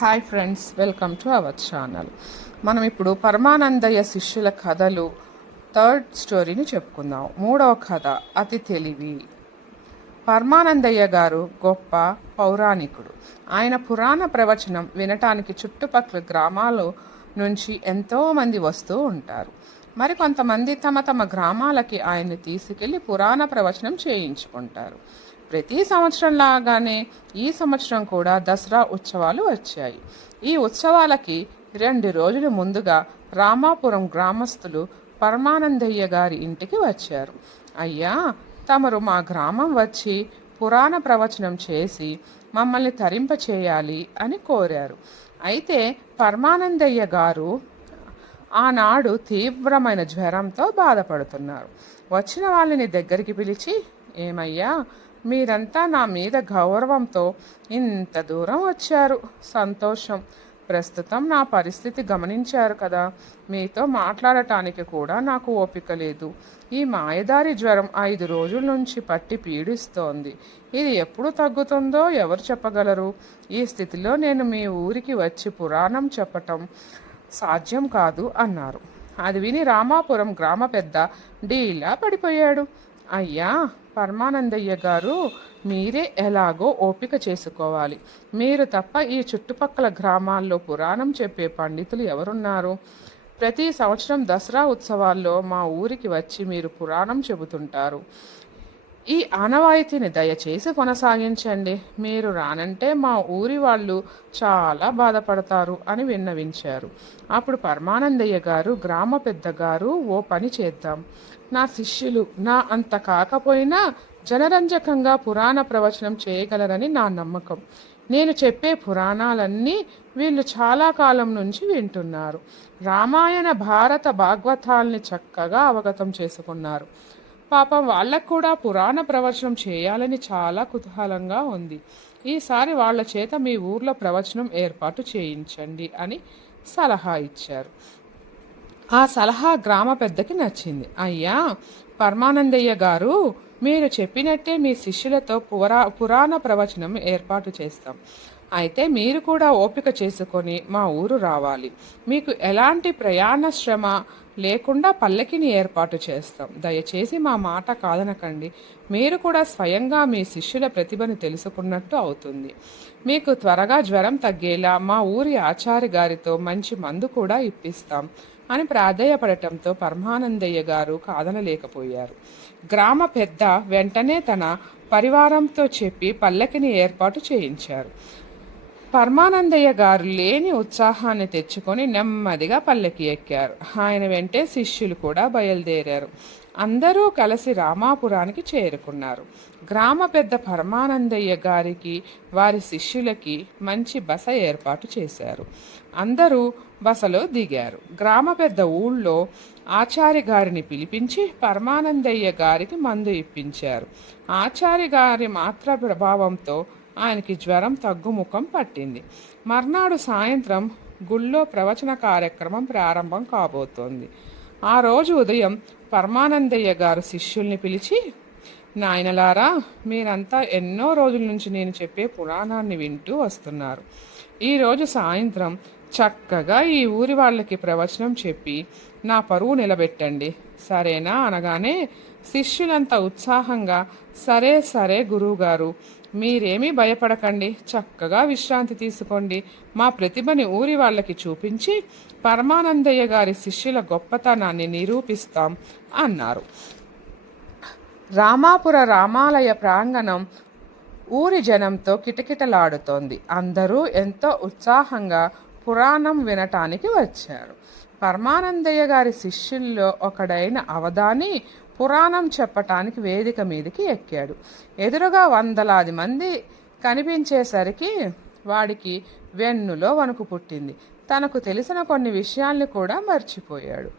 Hi friends, welcome to our channel. మనం ఇప్పుడు పరమానందయ్య శిష్యుల కథలు థర్డ్ స్టోరీని చెప్పుకుందాం. మూడవ కథ అతి తెలివి. పరమానందయ్య గారు గొప్ప పౌరాణికుడు. ఆయన పురాణ ప్రవచనం వినటానికి చుట్టుపక్కల గ్రామాల నుంచి ఎంతోమంది వస్తూ ఉంటారు. మరికొంతమంది తమ తమ గ్రామాలకి ఆయన్ని తీసుకెళ్లి పురాణ ప్రవచనం చేయించుకుంటారు. ప్రతి సంవత్సరం లాగానే ఈ సంవత్సరం కూడా దసరా ఉత్సవాలు వచ్చాయి. ఈ ఉత్సవాలకి 2 రోజుల ముందుగా రామాపురం గ్రామస్తులు పరమానందయ్య గారి ఇంటికి వచ్చారు. అయ్యా, తమరు మా గ్రామం వచ్చి పురాణ ప్రవచనం చేసి మమ్మల్ని తరింప చేయాలి అని కోరారు. అయితే పరమానందయ్య గారు ఆనాడు తీవ్రమైన జ్వరంతో బాధపడుతున్నారు. వచ్చిన వాళ్ళని దగ్గరికి పిలిచి, ఏమయ్యా, మీరంతా నా మీద గౌరవంతో ఇంత దూరం వచ్చారు, సంతోషం. ప్రస్తుతం నా పరిస్థితి గమనించారు కదా, మీతో మాట్లాడటానికి కూడా నాకు ఓపిక లేదు. ఈ మాయదారి జ్వరం 5 రోజుల నుంచి పట్టి పీడిస్తోంది. ఇది ఎప్పుడు తగ్గుతుందో ఎవరు చెప్పగలరు? ఈ స్థితిలో నేను మీ ఊరికి వచ్చి పురాణం చెప్పటం సాధ్యం కాదు అన్నారు. అది విని రామాపురం గ్రామ పెద్ద డీలా పడిపోయాడు. అయ్యా పరమానందయ్య గారు, మీరే ఎలాగో ఓపిక చేసుకోవాలి. మీరు తప్ప ఈ చుట్టుపక్కల గ్రామాల్లో పురాణం చెప్పే పండితులు ఎవరున్నారు? ప్రతి సంవత్సరం దసరా ఉత్సవాల్లో మా ఊరికి వచ్చి మీరు పురాణం చెబుతుంటారు. ఈ ఆనవాయితీని దయచేసి కొనసాగించండి. మీరు రానంటే మా ఊరి వాళ్ళు చాలా బాధపడతారు అని విన్నవించారు. అప్పుడు పరమానందయ్య గారు, గ్రామ పెద్దగారు, ఓ పని చేద్దాం. నా శిష్యులు నా అంత కాకపోయినా జనరంజకంగా పురాణ ప్రవచనం చేయగలరని నా నమ్మకం. నేను చెప్పే పురాణాలన్నీ వీళ్ళు చాలా కాలం నుంచి వింటున్నారు. రామాయణ, భారత, భాగవతాల్ని చక్కగా అవగతం చేసుకున్నారు. పాపం వాళ్ళకు కూడా పురాణ ప్రవచనం చేయాలని చాలా కుతూహలంగా ఉంది. ఈసారి వాళ్ళ చేత మీ ఊర్లో ప్రవచనం ఏర్పాటు చేయించండి అని సలహా ఇచ్చారు. ఆ సలహా గ్రామ పెద్దకి నచ్చింది. అయ్యా పరమానందయ్య గారు, మీరు చెప్పినట్టే మీ శిష్యులతో పురాణ ప్రవచనం ఏర్పాటు చేస్తాం. అయితే మీరు కూడా ఓపిక చేసుకొని మా ఊరు రావాలి. మీకు ఎలాంటి ప్రయాణ శ్రమ లేకుండా పల్లకిని ఏర్పాటు చేస్తాం. దయచేసి మా మాట కాదనకండి. మీరు కూడా స్వయంగా మీ శిష్యుల ప్రతిభను తెలుసుకున్నట్టు అవుతుంది. మీకు త్వరగా జ్వరం తగ్గేలా మా ఊరి ఆచార్య గారితో మంచి మందు కూడా ఇప్పిస్తాం అని ప్రాధేయపడటంతో పరమానందయ్య గారు కాదనలేకపోయారు. గ్రామ పెద్ద వెంటనే తన పరివారంతో చెప్పి పల్లకిని ఏర్పాటు చేయించారు. పరమానందయ్య గారు లేని ఉత్సాహాన్ని తెచ్చుకొని నెమ్మదిగా పల్లకి ఎక్కారు. ఆయన వెంటే శిష్యులు కూడా బయలుదేరారు. అందరూ కలిసి రామాపురానికి చేరుకున్నారు. గ్రామ పెద్ద పరమానందయ్య గారికి, వారి శిష్యులకి మంచి బస ఏర్పాటు చేశారు. అందరూ బసలో దిగారు. గ్రామ పెద్ద ఊళ్ళో ఆచార్య గారిని పిలిపించి పరమానందయ్య గారికి మందు ఇప్పించారు. ఆచార్య గారి మాత్ర ప్రభావంతో ఆయనకి జ్వరం తగ్గుముఖం పట్టింది. మర్నాడు సాయంత్రం గుళ్ళో ప్రవచన కార్యక్రమం ప్రారంభం కాబోతోంది. ఆ రోజు ఉదయం పరమానందయ్య గారు శిష్యుల్ని పిలిచి, నాయనలారా, మీరంతా ఎన్నో రోజుల నుంచి నేను చెప్పే పురాణాన్ని వింటూ వస్తున్నారు. ఈరోజు సాయంత్రం చక్కగా ఈ ఊరి వాళ్ళకి ప్రవచనం చెప్పి నా పరువు నిలబెట్టండి, సరేనా అనగానే శిష్యులంతా ఉత్సాహంగా, సరే సరే గురువుగారు, మీరేమీ భయపడకండి, చక్కగా విశ్రాంతి తీసుకోండి. మా ప్రతిభని ఊరి వాళ్ళకి చూపించి పరమానందయ్య గారి శిష్యుల గొప్పతనాన్ని నిరూపిస్తాం అన్నారు. రామాపుర రామాలయ ప్రాంగణం ఊరి జనంతో కిటకిటలాడుతోంది. అందరూ ఎంతో ఉత్సాహంగా పురాణం వినటానికి వచ్చారు. పరమానందయ్య గారి శిష్యుల్లో ఒకడైన అవధాని పురాణం చెప్పటానికి వేదిక మీదకి ఎక్కాడు. ఎదురుగా వందలాది మంది కనిపించేసరికి వాడికి వెన్నులో వణుకు పుట్టింది. తనకు తెలిసిన కొన్ని విషయాల్ని కూడా మర్చిపోయాడు.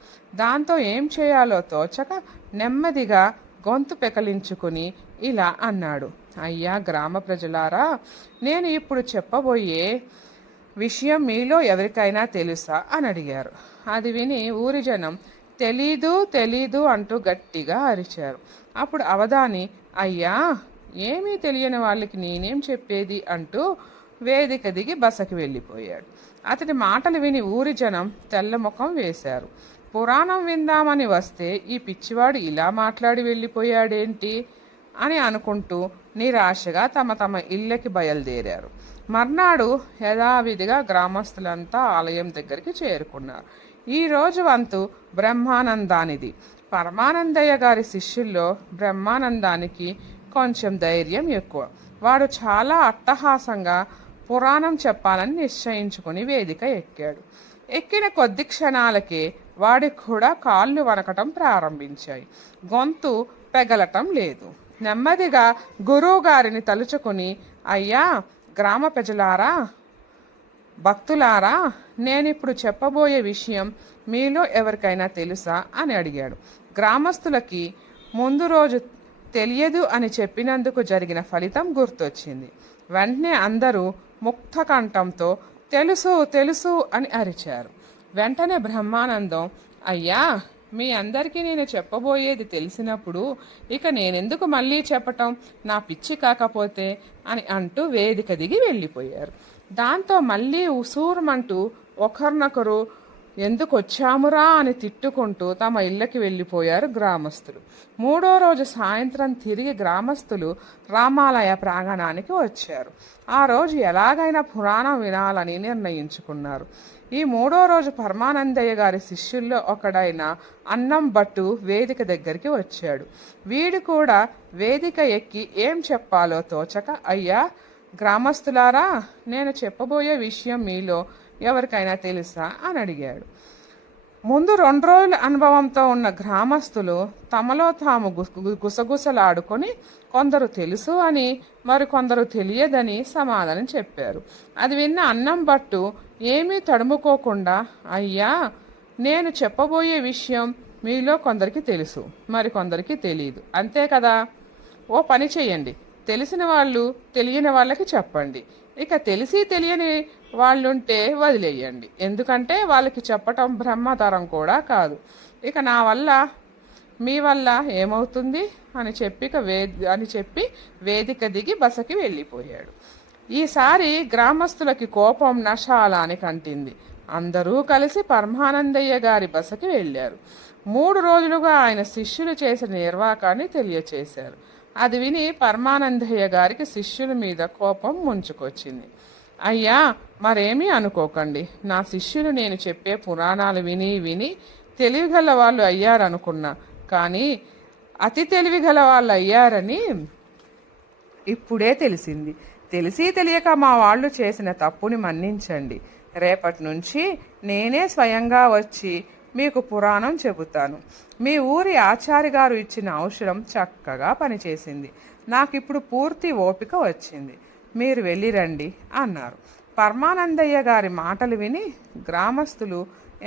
దాంతో ఏం చేయాలో తోచక నెమ్మదిగా గొంతు పెకలించుకుని ఇలా అన్నాడు. అయ్యా గ్రామ ప్రజలారా, నేను ఇప్పుడు చెప్పబోయే విషయం మీలో ఎవరికైనా తెలుసా అని అడిగారు. అది విని ఊరి జనం తెలీదు తెలీదు అంటూ గట్టిగా అరిచారు. అప్పుడు అవధాని, అయ్యా ఏమీ తెలియని వాళ్ళకి నేనేం చెప్పేది అంటూ వేదిక దిగి బసకి వెళ్ళిపోయాడు. అతడి మాటలు విని ఊరి జనం తెల్లముఖం వేశారు. పురాణం విందామని వస్తే ఈ పిచ్చివాడు ఇలా మాట్లాడి వెళ్ళిపోయాడేంటి అని అనుకుంటూ నిరాశగా తమ తమ ఇళ్ళకి బయలుదేరారు. మర్నాడు యథావిధిగా గ్రామస్తులంతా ఆలయం దగ్గరికి చేరుకున్నారు. ఈ రోజు వంతు బ్రహ్మానందానిది. పరమానందయ్య గారి శిష్యుల్లో బ్రహ్మానందానికి కొంచెం ధైర్యం ఎక్కువ. వాడు చాలా అట్టహాసంగా పురాణం చెప్పాలని నిశ్చయించుకుని వేదిక ఎక్కాడు. ఎక్కిన కొద్ది క్షణాలకే వాడికి కూడా కాళ్ళు వణకటం ప్రారంభించాయి. గొంతు పెగలటం లేదు. నెమ్మదిగా గురువు గారిని తలుచుకుని, అయ్యా, గ్రామ ప్రజలారా, భక్తులారా, నేనిప్పుడు చెప్పబోయే విషయం మీలో ఎవరికైనా తెలుసా అని అడిగాడు. గ్రామస్తులకి ముందు రోజు తెలియదు అని చెప్పినందుకు జరిగిన ఫలితం గుర్తొచ్చింది. వెంటనే అందరూ ముక్త కంఠంతో తెలుసు తెలుసు అని అరిచారు. వెంటనే బ్రహ్మానందం, అయ్యా, మీ అందరికీ నేను చెప్పబోయేది తెలిసినప్పుడు ఇక నేనెందుకు మళ్ళీ చెప్పటం, నా పిచ్చి కాకపోతే అని అంటూ వేదిక దిగి వెళ్ళిపోయారు. దాంతో మళ్ళీ ఉసూరుమంటూ ఒకరినొకరు ఎందుకు వచ్చామురా అని తిట్టుకుంటూ తమ ఇళ్ళకి వెళ్ళిపోయారు గ్రామస్తులు. మూడో రోజు సాయంత్రం తిరిగి గ్రామస్తులు రామాలయ ప్రాంగణానికి వచ్చారు. ఆ రోజు ఎలాగైనా పురాణం వినాలని నిర్ణయించుకున్నారు. ఈ మూడో రోజు పరమానందయ్య గారి శిష్యుల్లో ఒకడైన అన్నం భట్టు వేదిక దగ్గరికి వచ్చాడు. వీడు కూడా వేదిక ఎక్కి ఏం చెప్పాలో తోచక, అయ్యా, గ్రామస్తులారా, నేను చెప్పబోయే విషయం మీలో ఎవరికైనా తెలుసా అని అడిగాడు. ముందు 2 రోజుల అనుభవంతో ఉన్న గ్రామస్తులు తమలో తాము గుసగుసలాడుకొని కొందరు తెలుసు అని మరికొందరు తెలియదని సమాధానం చెప్పారు. అది విన్న అన్నం భట్టు ఏమీ తడుముకోకుండా, అయ్యా, నేను చెప్పబోయే విషయం మీలో కొందరికి తెలుసు, మరికొందరికి తెలియదు, అంతే కదా. ఓ పని చేయండి, తెలిసిన వాళ్ళు తెలియని వాళ్ళకి చెప్పండి. ఇక తెలిసి తెలియని వాళ్ళుంటే వదిలేయండి, ఎందుకంటే వాళ్ళకి చెప్పటం బ్రహ్మతరం కూడా కాదు. ఇక నా వల్ల మీ వల్ల ఏమవుతుంది అని చెప్పి వేదిక దిగి బసకి వెళ్ళిపోయాడు. ఈసారి గ్రామస్తులకి కోపం నశాలానికి అంటింది. అందరూ కలిసి పరమానందయ్య గారి బసకి వెళ్ళారు. 3 రోజులుగా ఆయన శిష్యులు చేసిన నిర్వాకాన్ని తెలియచేశారు. అది విని పరమానందయ్య గారికి శిష్యుల మీద కోపం ముంచుకొచ్చింది. అయ్యా, మరేమీ అనుకోకండి, నా శిష్యులు నేను చెప్పే పురాణాలు విని విని తెలివిగల వాళ్ళు అయ్యారనుకున్నా, కానీ అతి తెలివిగల వాళ్ళు అయ్యారని ఇప్పుడే తెలిసింది. తెలిసి తెలియక మా వాళ్ళు చేసిన తప్పుని మన్నించండి. రేపటి నుంచి నేనే స్వయంగా వచ్చి మీకు పురాణం చెబుతాను. మీ ఊరి ఆచారి గారు ఇచ్చిన ఔషధం చక్కగా పనిచేసింది. నాకిప్పుడు పూర్తి ఓపిక వచ్చింది. మీరు వెళ్ళిరండి అన్నారు. పరమానందయ్య గారి మాటలు విని గ్రామస్తులు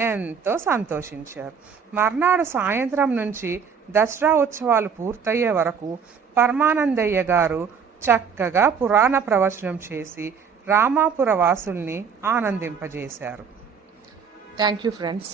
ఎంతో సంతోషించారు. మర్నాడు సాయంత్రం నుంచి దసరా ఉత్సవాలు పూర్తయ్యే వరకు పరమానందయ్య గారు చక్కగా పురాణ ప్రవచనం చేసి రామాపుర వాసుల్ని ఆనందింపజేశారు. Thank you friends.